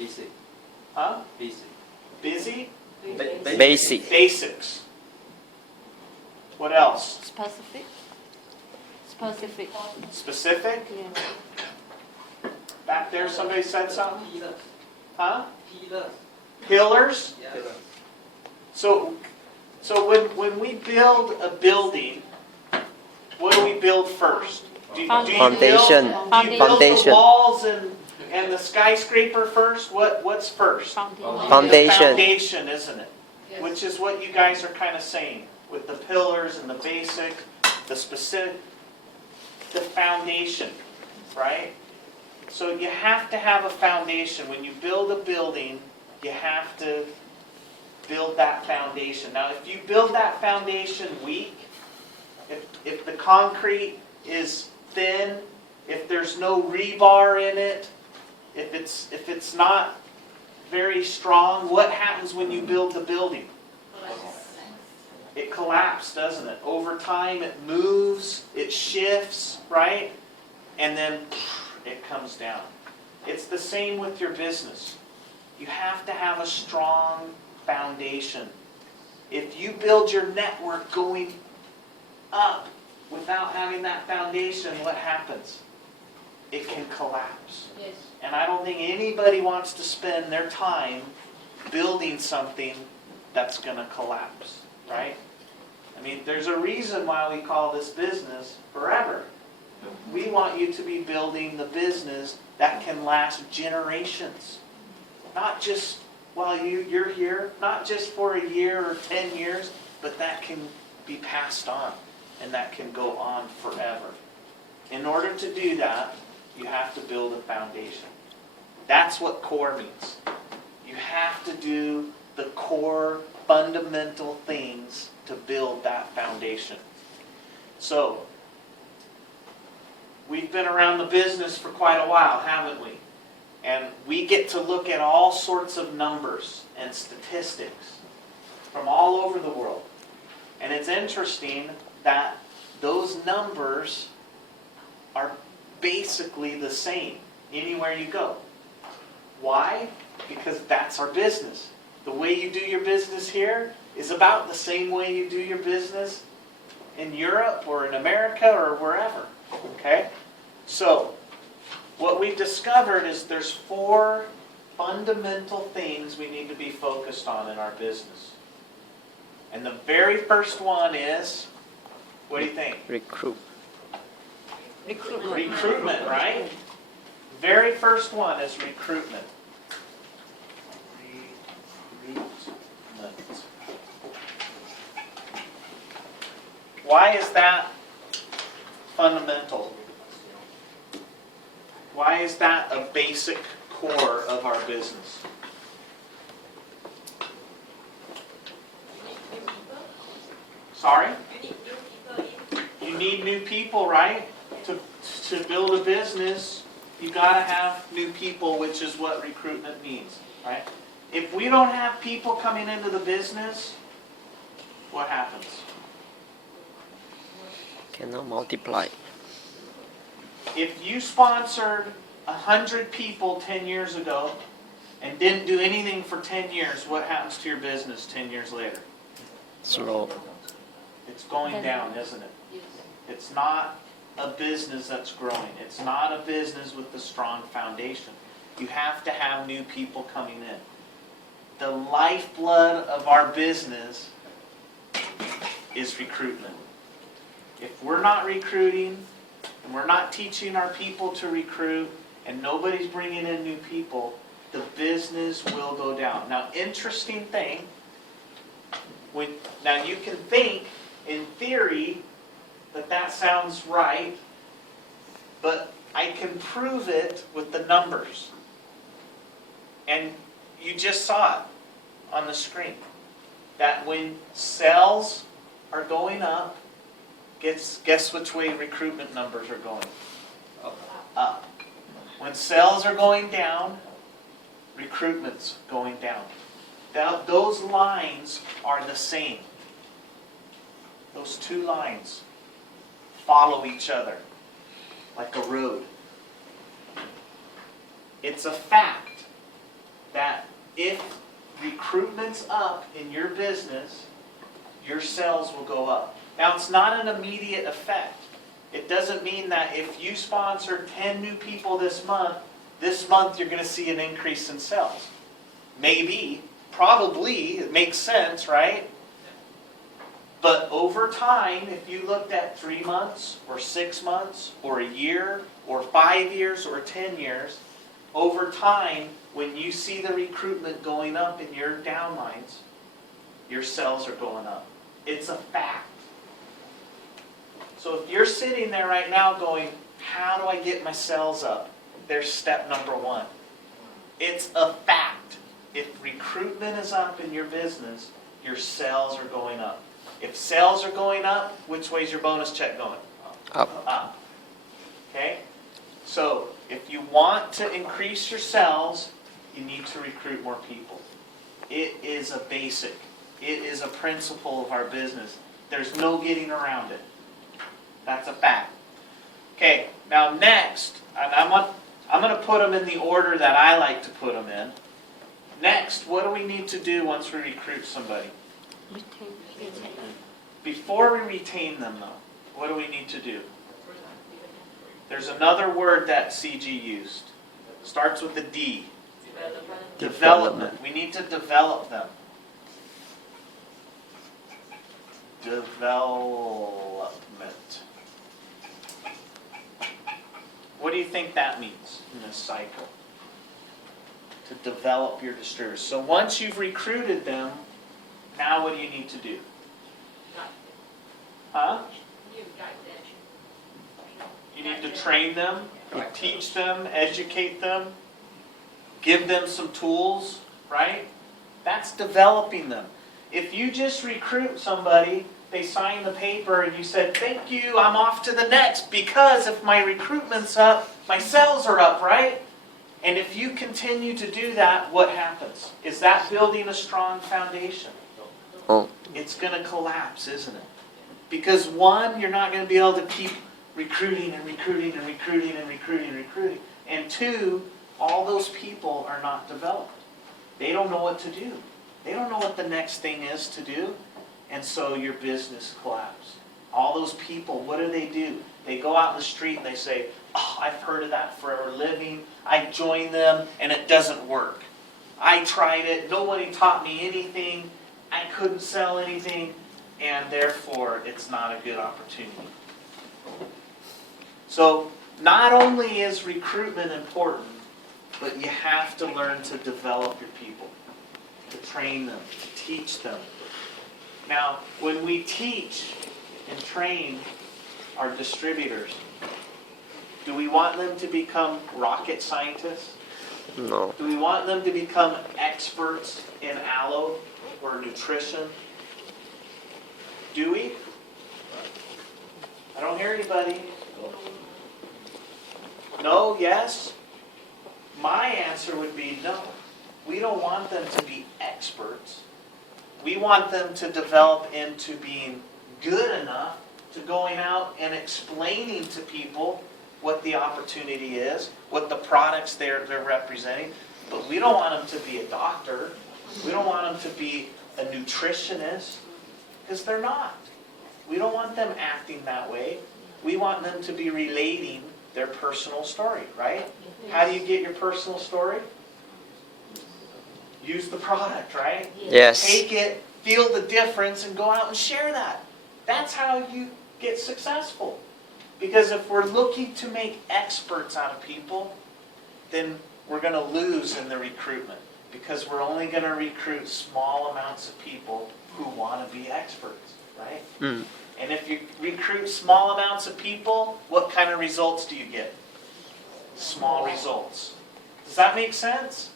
Basic. Huh? Basic. Busy? Basic. Basics. What else? Specific. Specific? Yeah. Back there somebody said something? Pillars. Huh? Pillars. Pillars? Yeah. So when we build a building, what do we build first? Do you Foundation. build the Foundation. walls and the skyscraper first? What's first? Foundation. Foundation. The foundation, isn't it? Yes. Which is what you guys are kind of saying with the pillars and the basic, the specific, the foundation, right? So you have to have a foundation. When you build a building, you have to build that foundation. Now, if you build that foundation weak, if the concrete is thin, if there's no rebar in it, if it's not very strong, what happens when you build the building? It collapses, doesn't it? Over time, it moves, it shifts, right? And then it comes down. It's the same with your business. You have to have a strong foundation. If you build your network going up without having that foundation, what happens? It can collapse. Yes. And I don't think anybody wants to spend their time building something that's going to collapse, right? I mean, there's a reason why we call this business forever. We want you to be building the business that can last generations. Not just while you're here, not just for a year or 10 years, but that can be passed on and that can go on forever. In order to do that, you have to build a foundation. That's what core means. You have to do the core fundamental things to build that foundation. So, we've been around the business for quite a while, haven't we? And we get to look at all sorts of numbers and statistics from all over the world. And it's interesting that those numbers are basically the same anywhere you go. Why? Because that's our business. The way you do your business here is about the same way you do your business in Europe or in America or wherever. Okay? So, what we've discovered is there's 4 fundamental things we need to be focused on in our business. And the very first one is, what do you think? Recruitment. Recruitment, right? Very first one is recruitment. Recruitment. Why is that fundamental? Why is that a basic core of our business? Sorry? You need new people, right? To build a business, you got to have new people, which is what recruitment means, right? If we don't have people coming into the business, what happens? Cannot multiply. If you sponsored 100 people 10 years ago and didn't do anything for 10 years, what happens to your business 10 years later? Slow. It's going down, isn't it? Yes. It's not a business that's growing. It's not a business with a strong foundation. You have to have new people coming in. The lifeblood of our business is recruitment. If we're not recruiting, and we're not teaching our people to recruit, and nobody's bringing in new people, the business will go down. Now, interesting thing, now you can think, in theory, that sounds right, but I can prove it with the numbers. And you just saw it on the screen. That when sales are going up, guess which way recruitment numbers are going? Up. When sales are going down, recruitment's going down. Now, those lines are the same. Those 2 lines follow each other like a road. It's a fact that if recruitment's up in your business, your sales will go up. Now, it's not an immediate effect. It doesn't mean that if you sponsor 10 new people this month you're going to see an increase in sales. Maybe, probably, it makes sense, right? But over time, if you looked at 3 months, or 6 months, or a year, or 5 years, or 10 years, over time, when you see the recruitment going up in your downlines, your sales are going up. It's a fact. So if you're sitting there right now going, how do I get my sales up? There's step number 1. It's a fact. If recruitment is up in your business, your sales are going up. If sales are going up, which way is your bonus check going? Up. Up. Okay? So if you want to increase your sales, you need to recruit more people. It is a basic. It is a principle of our business. There's no getting around it. That's a fact. Okay, now next, and I'm going to put them in the order that I like to put them in. Next, what do we need to do once we recruit somebody? Before we retain them, though, what do we need to do? There's another word that CG used. Starts with a D. Development. We need to develop them. Development. What do you think that means in this cycle? To develop your distributors. So once you've recruited them, now what do you need to do? Huh? You need to train them, teach them, educate them, give them some tools, right? That's developing them. If you just recruit somebody, they sign the paper and you said, thank you, I'm off to the next, because if my recruitment's up, my sales are up, right? And if you continue to do that, what happens? Is that building a strong foundation? Oh. It's going to collapse, isn't it? Because one, you're not going to be able to keep recruiting and recruiting and recruiting and recruiting and recruiting. And two, all those people are not developed. They don't know what to do. They don't know what the next thing is to do. And so your business collapses. All those people, what do? They go out in the street and they say, oh, I've heard of that for a living. I joined them and it doesn't work. I tried it. Nobody taught me anything. I couldn't sell anything. And therefore, it's not a good opportunity. So not only is recruitment important, but you have to learn to develop your people, to train them, to teach them. Now, when we teach and train our distributors, do we want them to become rocket scientists? No. Do we want them to become experts in aloe or nutrition? Do we? I don't hear anybody. No, yes? My answer would be no. We don't want them to be experts. We want them to develop into being good enough to going out and explaining to people what the opportunity is, what the products they're representing. But we don't want them to be a doctor. We don't want them to be a nutritionist, because they're not. We don't want them acting that way. We want them to be relating their personal story, right? How do you get your personal story? Use the product, right? Yes. Take it, feel the difference, and go out and share that. That's how you get successful. Because if we're looking to make experts out of people, then we're going to lose in the recruitment. Because we're only going to recruit small amounts of people who want to be experts, right? Mm. And if you recruit small amounts of people, what kind of results do you get? Small results. Does that make sense?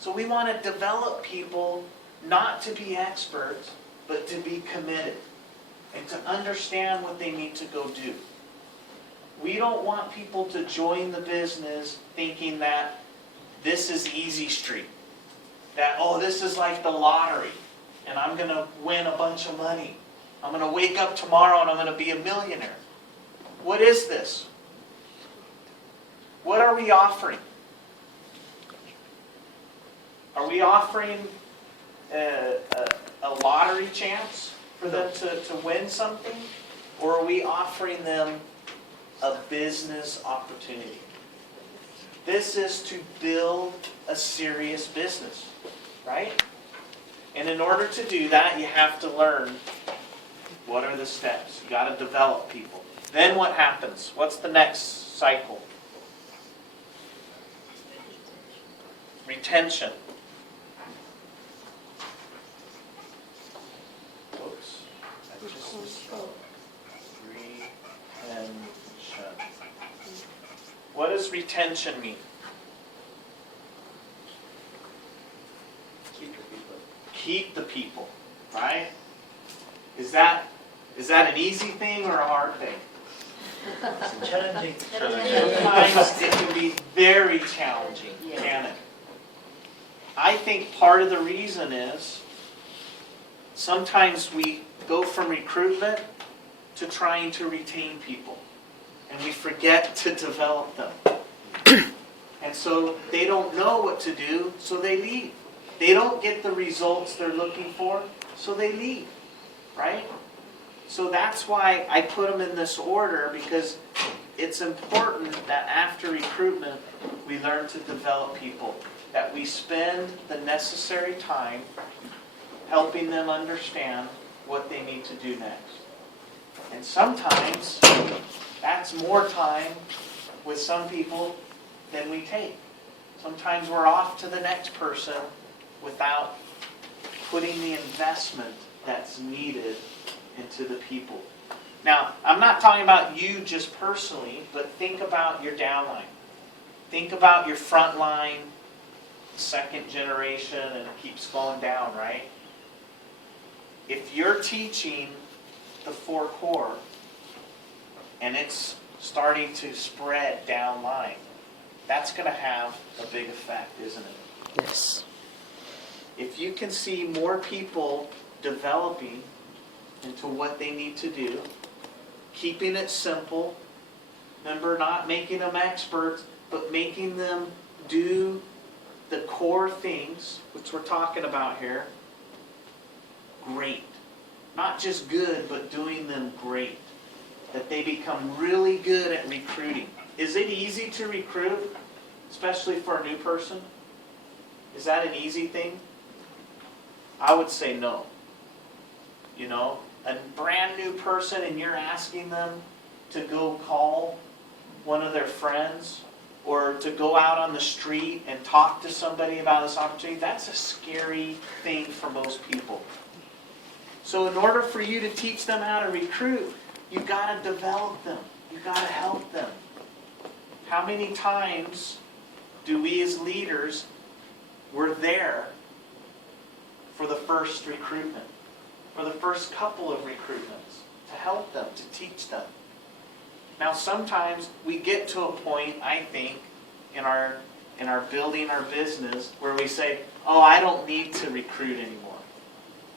So we want to develop people not to be experts, but to be committed and to understand what they need to go do. We don't want people to join the business thinking that this is easy street. That, oh, this is like the lottery and I'm going to win a bunch of money. I'm going to wake up tomorrow and I'm going to be a millionaire. What is this? What are we offering? Are we offering a lottery chance for them to win something? Or are we offering them a business opportunity? This is to build a serious business, right? And in order to do that, you have to learn what are the steps. You got to develop people. Then what happens? What's the next cycle? Retention. Oops. I just misspelled. Retention. What does retention mean? Keep the people, right? Is that an easy thing or a hard thing? Challenging. Sometimes it can be very challenging, can it? I think part of the reason is sometimes we go from recruitment to trying to retain people, and we forget to develop them. And so they don't know what to do, so they leave. They don't get the results they're looking for, so they leave, right? So that's why I put them in this order, because it's important that after recruitment, we learn to develop people, that we spend the necessary time helping them understand what they need to do next. And sometimes that's more time with some people than we take. Sometimes we're off to the next person without putting the investment that's needed into the people. Now, I'm not talking about you just personally, but think about your downline. Think about your front line, second generation, and it keeps going down, right? If you're teaching the 4 core and it's starting to spread down line, that's going to have a big effect, isn't it? Yes. If you can see more people developing into what they need to do, keeping it simple, remember, not making them experts, but making them do the core things, which we're talking about here, great. Not just good, but doing them great. That they become really good at recruiting. Is it easy to recruit, especially for a new person? Is that an easy thing? I would say no. You know, a brand new person and you're asking them to go call one of their friends or to go out on the street and talk to somebody about this opportunity, that's a scary thing for most people. So in order for you to teach them how to recruit, you've got to develop them. You've got to help them. How many times do we as leaders, we're there for the first recruitment, for the first couple of recruitments, to help them, to teach them? Now sometimes we get to a point, I think, in our building our business where we say, oh, I don't need to recruit anymore.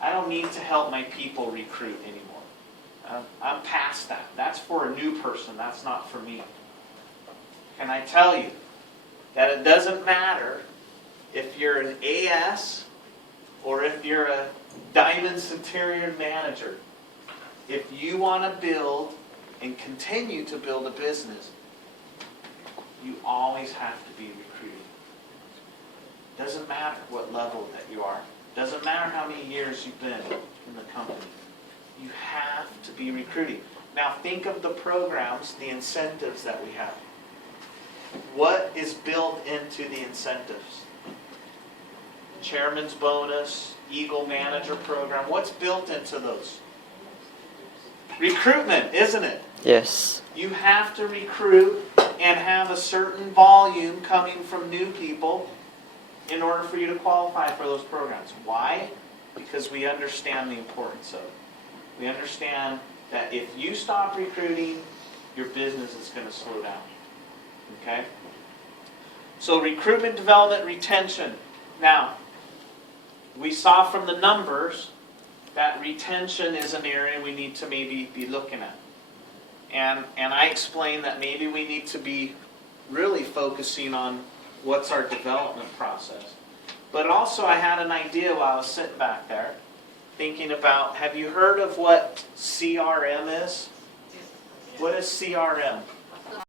I don't need to help my people recruit anymore. I'm past that. That's for a new person. That's not for me. Can I tell you that it doesn't matter if you're an AS or if you're a Diamond Centurion manager. If you want to build and continue to build a business, you always have to be recruiting. Doesn't matter what level that you are. Doesn't matter how many years you've been in the company. You have to be recruiting. Now think of the programs, the incentives that we have. What is built into the incentives? Chairman's bonus, Eagle Manager program. What's built into those? Recruitment, isn't it? Yes. You have to recruit and have a certain volume coming from new people in order for you to qualify for those programs. Why? Because we understand the importance of it. We understand that if you stop recruiting, your business is going to slow down. Okay? So recruitment, development, retention. Now, we saw from the numbers that retention is an area we need to maybe be looking at. And I explained that maybe we need to be really focusing on what's our development process. But also I had an idea while I was sitting back there, thinking about, have you heard of what CRM is? What is CRM?